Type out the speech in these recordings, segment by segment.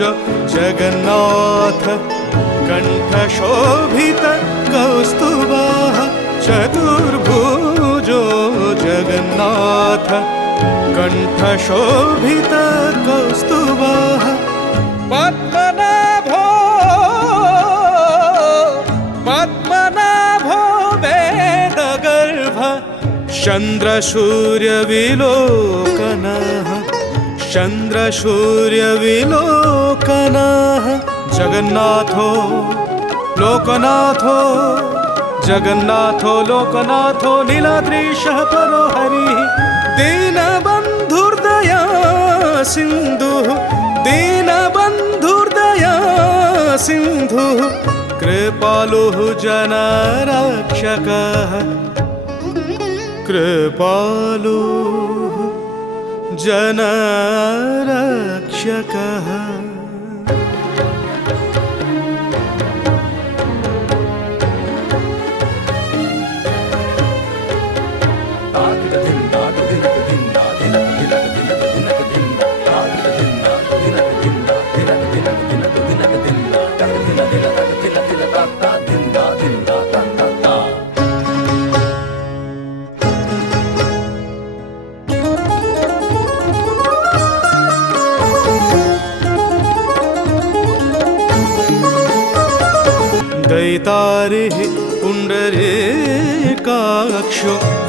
जगन्नाथ कण्ठशोभित कौस्तुभः चतुर्भुजो जगन्नाथ कण्ठशोभित कौस्तुभः पद्मनाभो पद्मनाभो वेदगर्भ चन्द्रसूर्यविलोकनः चन्द्रसूर्यविलोकनः जगन्नाथो लोकनाथो जगन्नाथो लोकनाथो नीलाद्रीशः परो हरिः दीनबन्धुर्दया सिन्धुः दीनबन्धुर्दया सिन्धुः कृपालुः जनरक्षकः कृपालुः जनरक्षकः दैतारिः पुण्डरीकाक्षो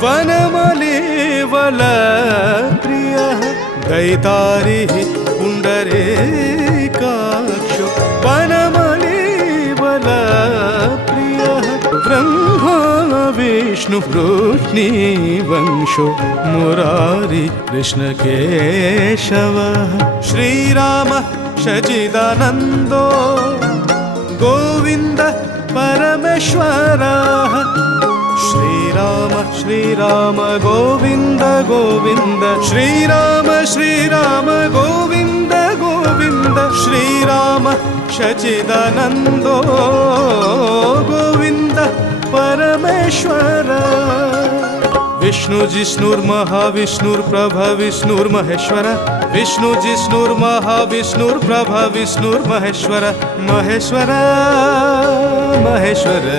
वनमलेवलप्रियः दैतारिः पुण्डरीकाक्षो वनमलेवलप्रियः ब्रह्मा विष्णुवृष्णिवंशो मुरारी कृष्णकेशवः श्रीरामः सच्चिदानन्दो गोविन्द परमेश्वरः श्रीराम श्रीराम गोविन्द गोविन्द श्रीराम श्रीराम गोविन्द गोविन्द श्रीराम सच्चिदानन्दो गोविन्द परमेश्वरः विष्णु जिष्णुर्महाविष्णुर्प्रभ विष्णुर्महेश्वर विष्णु जिष्णुर्महाविष्णुर्प्रभ विष्णुर्महेश्वर महेश्वर महेश्वर महेश्वर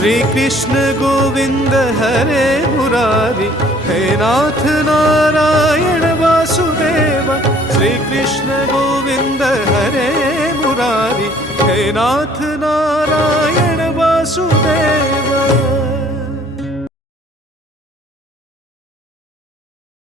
श्री कृष्ण गोविंद हरे मुरारी हे नाथ नारायण वासुदेव श्री कृष्ण गोविंद हरे मुरारी हे नाथ